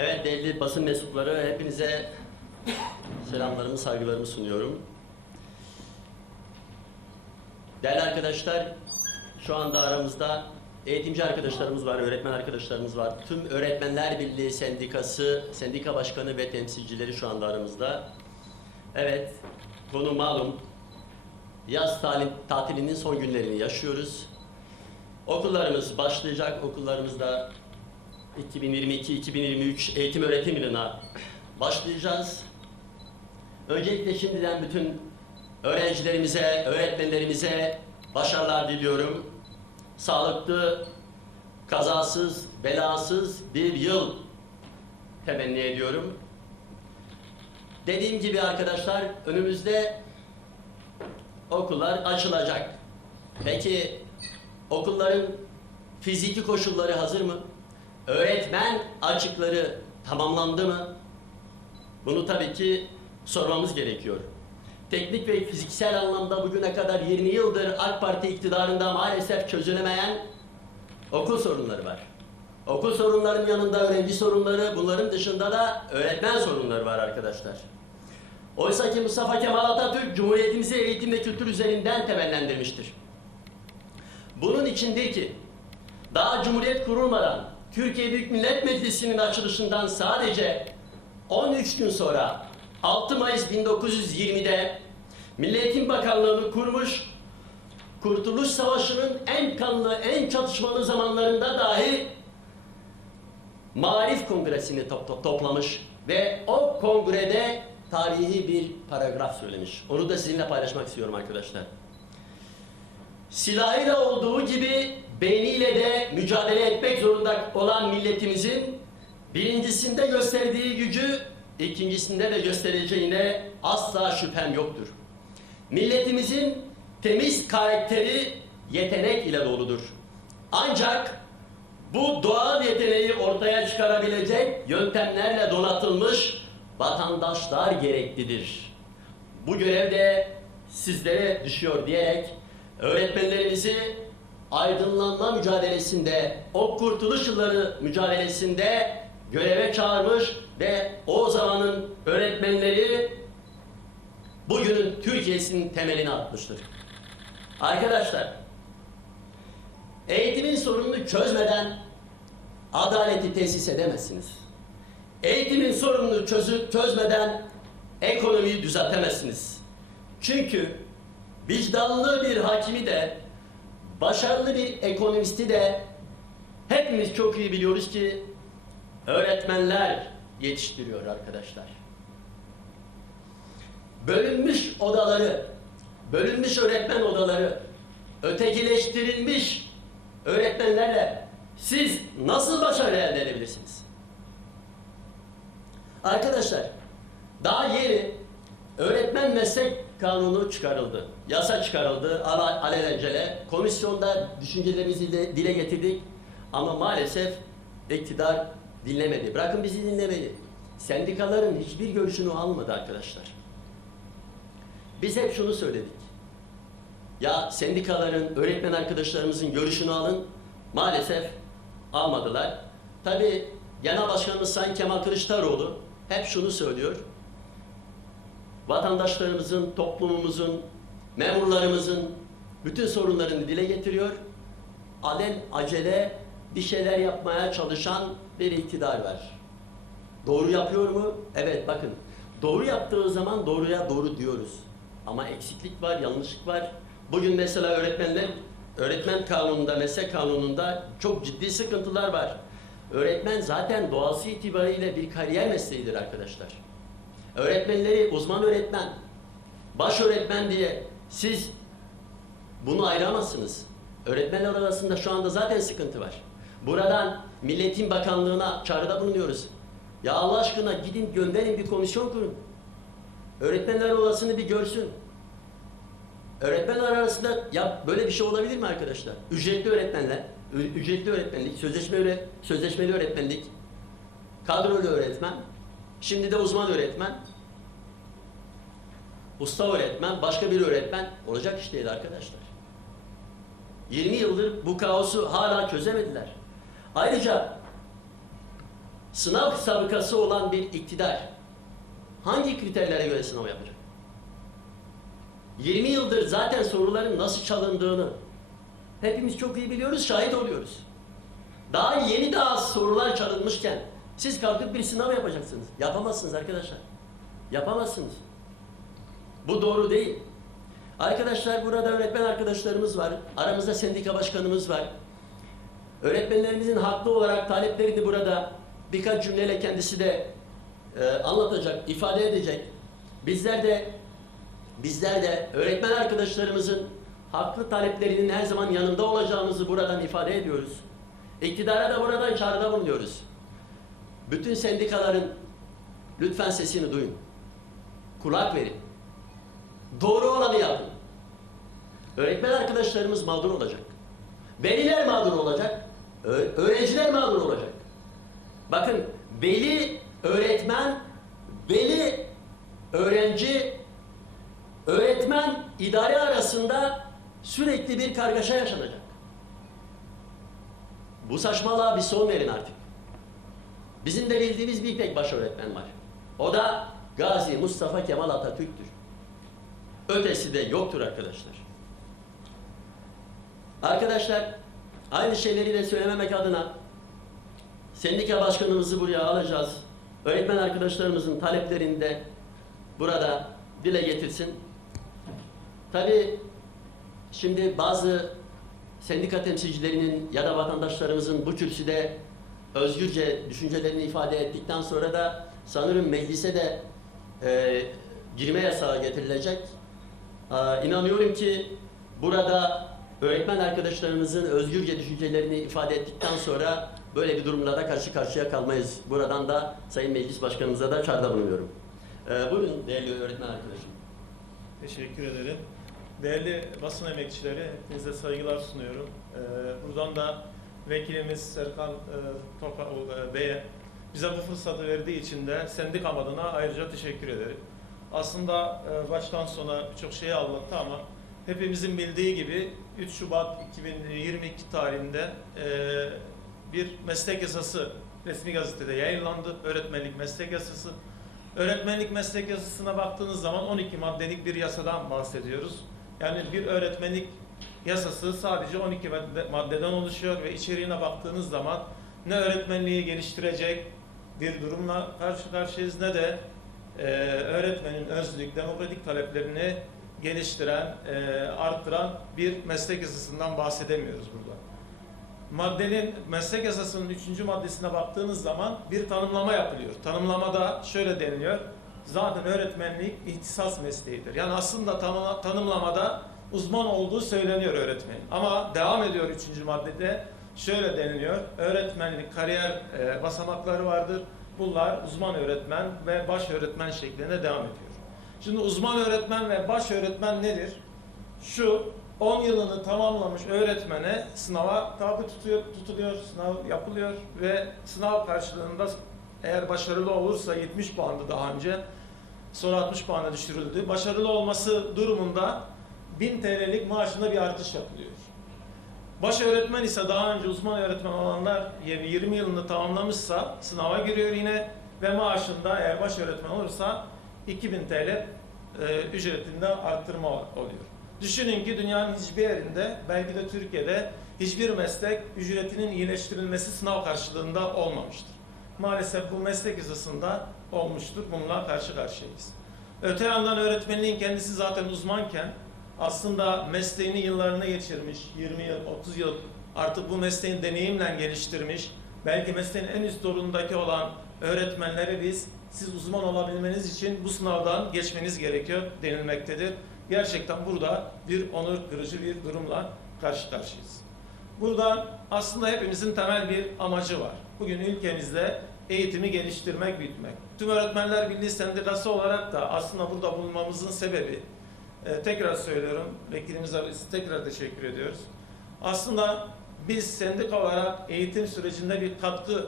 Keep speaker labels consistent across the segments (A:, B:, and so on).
A: Evet değerli basın mensupları hepinize selamlarımı, saygılarımı sunuyorum. Değerli arkadaşlar, şu anda aramızda eğitimci arkadaşlarımız var, öğretmen arkadaşlarımız var. Tüm Öğretmenler Birliği Sendikası, sendika başkanı ve temsilcileri şu anda aramızda. Evet, konu malum. Yaz tatil- tatilinin son günlerini yaşıyoruz. Okullarımız başlayacak. Okullarımızda 2022-2023 eğitim öğretim yılına başlayacağız. Öncelikle şimdiden bütün öğrencilerimize, öğretmenlerimize başarılar diliyorum. Sağlıklı, kazasız, belasız bir yıl temenni ediyorum. Dediğim gibi arkadaşlar önümüzde okullar açılacak. Peki okulların fiziki koşulları hazır mı? Öğretmen açıkları tamamlandı mı? Bunu tabii ki sormamız gerekiyor. Teknik ve fiziksel anlamda bugüne kadar 20 yıldır AK Parti iktidarında maalesef çözülemeyen okul sorunları var. Okul sorunlarının yanında öğrenci sorunları, bunların dışında da öğretmen sorunları var arkadaşlar. Oysa ki Mustafa Kemal Atatürk Cumhuriyetimizi eğitim ve kültür üzerinden temellendirmiştir. Bunun içindir ki daha Cumhuriyet kurulmadan Türkiye Büyük Millet Meclisi'nin açılışından sadece 13 gün sonra 6 Mayıs 1920'de Milli Eğitim Bakanlığı'nı kurmuş, Kurtuluş Savaşı'nın en kanlı, en çatışmalı zamanlarında dahi Marif Kongresi'ni top- top- toplamış ve o kongrede tarihi bir paragraf söylemiş. Onu da sizinle paylaşmak istiyorum arkadaşlar. Silahıyla olduğu gibi beyniyle de mücadele etmek zorunda olan milletimizin birincisinde gösterdiği gücü ikincisinde de göstereceğine asla şüphem yoktur. Milletimizin temiz karakteri yetenek ile doludur. Ancak bu doğal yeteneği ortaya çıkarabilecek yöntemlerle donatılmış vatandaşlar gereklidir. Bu görev de sizlere düşüyor diyerek öğretmenlerimizi aydınlanma mücadelesinde, o kurtuluş yılları mücadelesinde göreve çağırmış ve o zamanın öğretmenleri bugünün Türkiye'sinin temelini atmıştır. Arkadaşlar, eğitimin sorununu çözmeden adaleti tesis edemezsiniz. Eğitimin sorununu çözü, çözmeden ekonomiyi düzeltemezsiniz. Çünkü vicdanlı bir hakimi de, başarılı bir ekonomisti de hepimiz çok iyi biliyoruz ki öğretmenler yetiştiriyor arkadaşlar. Bölünmüş odaları, bölünmüş öğretmen odaları, ötekileştirilmiş öğretmenlerle siz nasıl başarı elde edebilirsiniz? Arkadaşlar, daha yeni öğretmen meslek kanunu çıkarıldı. Yasa çıkarıldı ala- alelacele. Komisyonda düşüncelerimizi de dile getirdik. Ama maalesef iktidar dinlemedi. Bırakın bizi dinlemedi. Sendikaların hiçbir görüşünü almadı arkadaşlar. Biz hep şunu söyledik. Ya sendikaların, öğretmen arkadaşlarımızın görüşünü alın. Maalesef almadılar. Tabi Genel Başkanımız Sayın Kemal Kılıçdaroğlu hep şunu söylüyor. Vatandaşlarımızın, toplumumuzun, memurlarımızın bütün sorunlarını dile getiriyor. Alel acele bir şeyler yapmaya çalışan bir iktidar var. Doğru yapıyor mu? Evet bakın. Doğru yaptığı zaman doğruya doğru diyoruz. Ama eksiklik var, yanlışlık var. Bugün mesela öğretmenler, öğretmen kanununda, meslek kanununda çok ciddi sıkıntılar var. Öğretmen zaten doğası itibariyle bir kariyer mesleğidir arkadaşlar. Öğretmenleri uzman öğretmen, baş öğretmen diye siz bunu ayıramazsınız. Öğretmenler arasında şu anda zaten sıkıntı var. Buradan Milletin Bakanlığı'na çağrıda bulunuyoruz. Ya Allah aşkına gidin gönderin bir komisyon kurun. Öğretmenler odasını bir görsün. Öğretmenler arasında ya böyle bir şey olabilir mi arkadaşlar? Ücretli öğretmenler, ücretli öğretmenlik, sözleşmeli, sözleşmeli öğretmenlik, kadrolu öğretmen, şimdi de uzman öğretmen, usta öğretmen, başka bir öğretmen olacak iş değil arkadaşlar. 20 yıldır bu kaosu hala çözemediler. Ayrıca sınav sabıkası olan bir iktidar hangi kriterlere göre sınav yapacak? 20 yıldır zaten soruların nasıl çalındığını hepimiz çok iyi biliyoruz, şahit oluyoruz. Daha yeni daha sorular çalınmışken siz kalkıp bir sınav yapacaksınız. Yapamazsınız arkadaşlar. Yapamazsınız. Bu doğru değil. Arkadaşlar burada öğretmen arkadaşlarımız var. Aramızda sendika başkanımız var. Öğretmenlerimizin haklı olarak taleplerini burada birkaç cümleyle kendisi de e, anlatacak, ifade edecek. Bizler de bizler de öğretmen arkadaşlarımızın haklı taleplerinin her zaman yanında olacağımızı buradan ifade ediyoruz. İktidara da buradan çağrıda bulunuyoruz. Bütün sendikaların lütfen sesini duyun. Kulak verin. Doğru olanı yapın. Öğretmen arkadaşlarımız mağdur olacak. Veliler mağdur olacak. Öğrenciler mağdur olacak. Bakın veli öğretmen, veli öğrenci, öğretmen idare arasında sürekli bir kargaşa yaşanacak. Bu saçmalığa bir son verin artık. Bizim de bildiğimiz bir tek baş öğretmen var. O da Gazi Mustafa Kemal Atatürk'tür. Ötesi de yoktur arkadaşlar. Arkadaşlar aynı şeyleri de söylememek adına sendika başkanımızı buraya alacağız. Öğretmen arkadaşlarımızın taleplerini de burada dile getirsin. Tabi şimdi bazı sendika temsilcilerinin ya da vatandaşlarımızın bu kürsüde özgürce düşüncelerini ifade ettikten sonra da sanırım meclise de e, girme yasağı getirilecek. Aa, İnanıyorum ki burada öğretmen arkadaşlarımızın özgürce düşüncelerini ifade ettikten sonra böyle bir durumla da karşı karşıya kalmayız. Buradan da Sayın Meclis Başkanımıza da çağrıda bulunuyorum. Ee, buyurun değerli öğretmen arkadaşım.
B: Teşekkür ederim. Değerli basın emekçileri, hepinize saygılar sunuyorum. Ee, buradan da vekilimiz Serkan e, e, Bey'e bize bu fırsatı verdiği için de sendikam adına ayrıca teşekkür ederim. Aslında e, baştan sona birçok şeyi anlattı ama hepimizin bildiği gibi 3 Şubat 2022 tarihinde e, bir meslek yasası resmi gazetede yayınlandı. Öğretmenlik meslek yasası. Öğretmenlik meslek yasasına baktığınız zaman 12 maddelik bir yasadan bahsediyoruz. Yani bir öğretmenlik yasası sadece 12 madde- maddeden oluşuyor ve içeriğine baktığınız zaman ne öğretmenliği geliştirecek bir durumla karşı karşıyayız ne de e, öğretmenin özlük, demokratik taleplerini geliştiren, e, arttıran bir meslek yasasından bahsedemiyoruz burada. Maddenin meslek yasasının üçüncü maddesine baktığınız zaman bir tanımlama yapılıyor. Tanımlamada şöyle deniliyor. Zaten öğretmenlik ihtisas mesleğidir. Yani aslında tanı- tanımlamada uzman olduğu söyleniyor öğretmenin. Ama devam ediyor üçüncü maddede. Şöyle deniliyor. Öğretmenlik kariyer e, basamakları vardır. Bunlar uzman öğretmen ve baş öğretmen şeklinde devam ediyor. Şimdi uzman öğretmen ve baş öğretmen nedir? Şu 10 yılını tamamlamış öğretmene sınava tabi tutuyor, tutuluyor, sınav yapılıyor ve sınav karşılığında eğer başarılı olursa 70 puandı daha önce sonra 60 puana düşürüldü. Başarılı olması durumunda 1000 TL'lik maaşında bir artış yapılıyor. Baş öğretmen ise daha önce uzman öğretmen olanlar 20 yılını tamamlamışsa sınava giriyor yine ve maaşında eğer baş öğretmen olursa 2000 TL e, ücretinde arttırma oluyor. Düşünün ki dünyanın hiçbir yerinde, belki de Türkiye'de hiçbir meslek ücretinin iyileştirilmesi sınav karşılığında olmamıştır. Maalesef bu meslek yasasında olmuştur. Bununla karşı karşıyayız. Öte yandan öğretmenliğin kendisi zaten uzmanken aslında mesleğini yıllarına geçirmiş, 20 yıl, 30 yıl artık bu mesleğin deneyimle geliştirmiş, belki mesleğin en üst zorundaki olan öğretmenlere biz siz uzman olabilmeniz için bu sınavdan geçmeniz gerekiyor denilmektedir. Gerçekten burada bir onur kırıcı bir durumla karşı karşıyayız. Buradan aslında hepimizin temel bir amacı var. Bugün ülkemizde eğitimi geliştirmek, büyütmek. Tüm Öğretmenler Birliği Sendikası olarak da aslında burada bulunmamızın sebebi, e, tekrar söylüyorum, vekilimize tekrar teşekkür ediyoruz. Aslında biz sendika olarak eğitim sürecinde bir katkı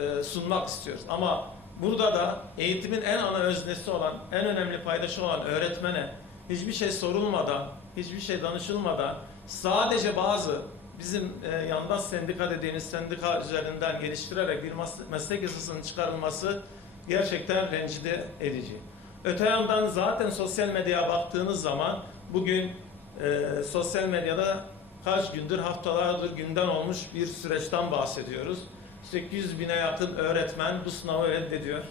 B: e, sunmak istiyoruz. Ama burada da eğitimin en ana öznesi olan, en önemli paydaşı olan öğretmene hiçbir şey sorulmadan, hiçbir şey danışılmadan sadece bazı bizim e, yandaş sendika dediğiniz sendika üzerinden geliştirerek bir meslek yasasının çıkarılması gerçekten rencide edici. Öte yandan zaten sosyal medyaya baktığınız zaman bugün e, sosyal medyada kaç gündür haftalardır gündem olmuş bir süreçten bahsediyoruz. 800 bine yakın öğretmen bu sınavı reddediyor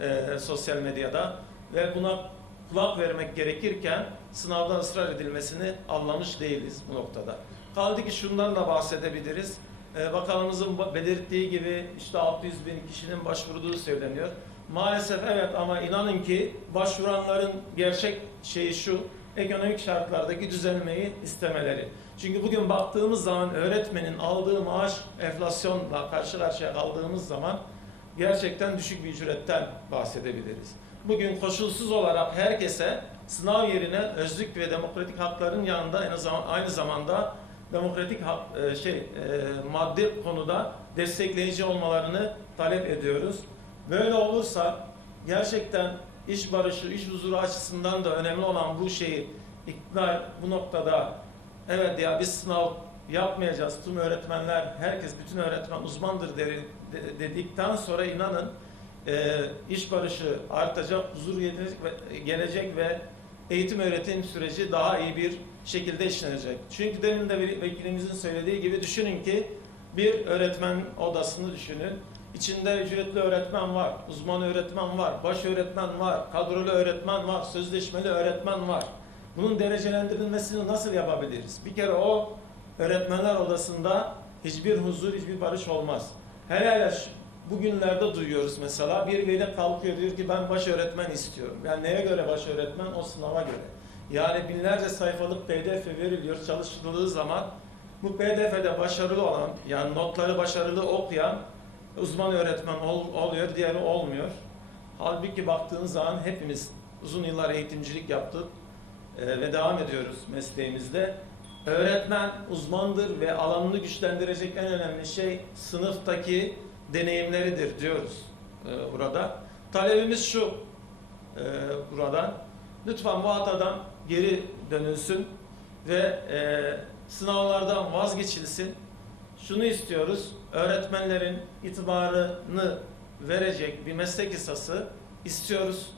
B: e, sosyal medyada ve buna kulak vermek gerekirken sınavdan ısrar edilmesini anlamış değiliz bu noktada. Kaldı ki şundan da bahsedebiliriz. Ee, bakanımızın ba- belirttiği gibi işte 600 bin kişinin başvurduğu söyleniyor. Maalesef evet ama inanın ki başvuranların gerçek şeyi şu, ekonomik şartlardaki düzelmeyi istemeleri. Çünkü bugün baktığımız zaman öğretmenin aldığı maaş enflasyonla karşı karşıya kaldığımız zaman gerçekten düşük bir ücretten bahsedebiliriz. Bugün koşulsuz olarak herkese sınav yerine özlük ve demokratik hakların yanında en zaman aynı zamanda demokratik hak, e, şey e, maddi konuda destekleyici olmalarını talep ediyoruz. Böyle olursa gerçekten iş barışı, iş huzuru açısından da önemli olan bu şeyi iktidar bu noktada evet ya biz sınav yapmayacağız. Tüm öğretmenler, herkes, bütün öğretmen uzmandır deri- de- dedikten sonra inanın e, iş barışı artacak, huzur gelecek ve, gelecek ve eğitim öğretim süreci daha iyi bir şekilde işlenecek. Çünkü demin de vekilimizin söylediği gibi düşünün ki bir öğretmen odasını düşünün. İçinde ücretli öğretmen var, uzman öğretmen var, baş öğretmen var, kadrolu öğretmen var, sözleşmeli öğretmen var. Bunun derecelendirilmesini nasıl yapabiliriz? Bir kere o öğretmenler odasında hiçbir huzur, hiçbir barış olmaz. Hele hele bugünlerde duyuyoruz mesela bir veli kalkıyor diyor ki ben baş öğretmen istiyorum. Yani neye göre baş öğretmen? O sınava göre. Yani binlerce sayfalık pdf veriliyor çalıştırıldığı zaman bu pdf'de başarılı olan yani notları başarılı okuyan uzman öğretmen ol- oluyor, diğeri olmuyor. Halbuki baktığınız zaman hepimiz uzun yıllar eğitimcilik yaptık e, ve devam ediyoruz mesleğimizde. Öğretmen uzmandır ve alanını güçlendirecek en önemli şey sınıftaki deneyimleridir diyoruz e, burada. Talebimiz şu e, buradan. Lütfen bu hatadan geri dönülsün ve e, sınavlardan vazgeçilsin. Şunu istiyoruz, öğretmenlerin itibarını verecek bir meslek yasası istiyoruz.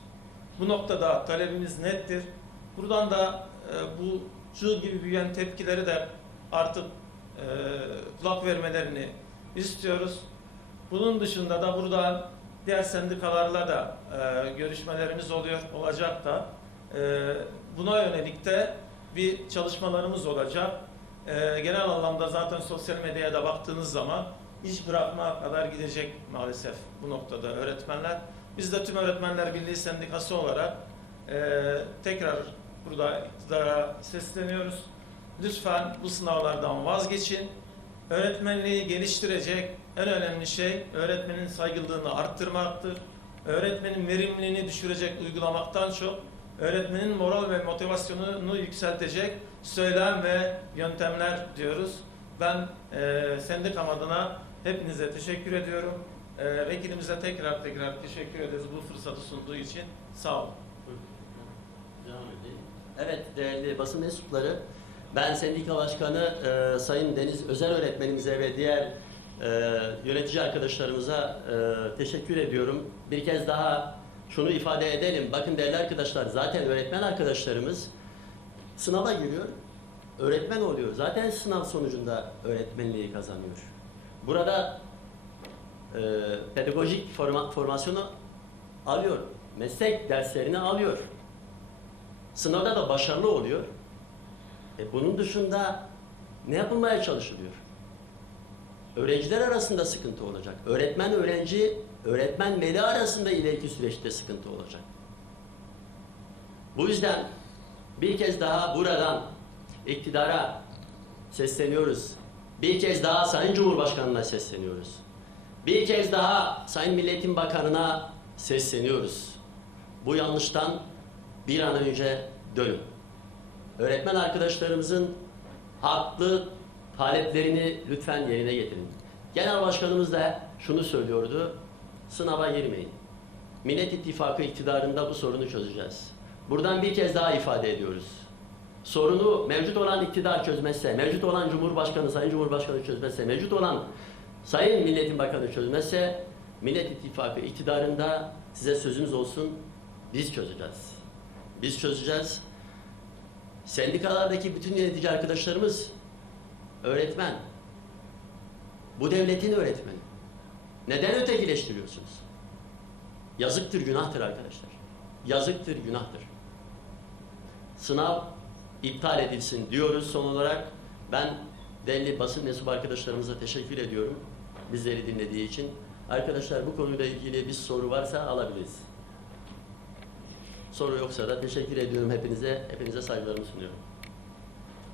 B: Bu noktada talebimiz nettir. Buradan da e, bu çığ gibi büyüyen tepkileri de artık e, kulak vermelerini istiyoruz. Bunun dışında da buradan diğer sendikalarla da e, görüşmelerimiz oluyor, olacak da e, buna yönelik de bir çalışmalarımız olacak. E, genel anlamda zaten sosyal medyaya da baktığınız zaman iş bırakma kadar gidecek maalesef bu noktada öğretmenler. Biz de tüm Öğretmenler Birliği Sendikası olarak e, tekrar burada iktidara sesleniyoruz. Lütfen bu sınavlardan vazgeçin. Öğretmenliği geliştirecek en önemli şey öğretmenin saygınlığını arttırmaktır. Öğretmenin verimliliğini düşürecek uygulamaktan çok öğretmenin moral ve motivasyonunu yükseltecek söylem ve yöntemler diyoruz. Ben e, sendikam adına hepinize teşekkür ediyorum. E, vekilimize tekrar tekrar teşekkür ederiz bu fırsatı sunduğu için. Sağ olun.
A: Evet değerli basın mensupları, ben sendika başkanı e, Sayın Deniz Özel öğretmenimize ve diğer e, yönetici arkadaşlarımıza e, teşekkür ediyorum. Bir kez daha şunu ifade edelim. Bakın değerli arkadaşlar zaten öğretmen arkadaşlarımız sınava giriyor, öğretmen oluyor. Zaten sınav sonucunda öğretmenliği kazanıyor. Burada e, pedagojik forma, formasyonu alıyor, meslek derslerini alıyor. Sınavda da başarılı oluyor. E bunun dışında ne yapılmaya çalışılıyor? Öğrenciler arasında sıkıntı olacak. Öğretmen öğrenci, öğretmen veli arasında ileriki süreçte sıkıntı olacak. Bu yüzden bir kez daha buradan iktidara sesleniyoruz. Bir kez daha Sayın Cumhurbaşkanı'na sesleniyoruz. Bir kez daha Sayın Milletin Bakanı'na sesleniyoruz. Bu yanlıştan bir an önce dönün. Öğretmen arkadaşlarımızın haklı taleplerini lütfen yerine getirin. Genel Başkanımız da şunu söylüyordu. Sınava girmeyin. Millet İttifakı iktidarında bu sorunu çözeceğiz. Buradan bir kez daha ifade ediyoruz. sorunu mevcut olan iktidar çözmezse, mevcut olan Cumhurbaşkanı, Sayın Cumhurbaşkanı çözmezse, mevcut olan Sayın Milletin Bakanı çözmezse, Millet İttifakı iktidarında size sözümüz olsun, biz çözeceğiz. Biz çözeceğiz. Sendikalardaki bütün yönetici arkadaşlarımız öğretmen. Bu devletin öğretmeni. Neden ötekileştiriyorsunuz? Yazıktır, günahtır arkadaşlar. Yazıktır, günahtır. Sınav iptal edilsin diyoruz son olarak. Ben değerli basın mensubu arkadaşlarımıza teşekkür ediyorum. Bizleri dinlediği için. Arkadaşlar bu konuyla ilgili bir soru varsa alabiliriz. Soru yoksa da teşekkür ediyorum hepinize. Hepinize saygılarımı sunuyorum.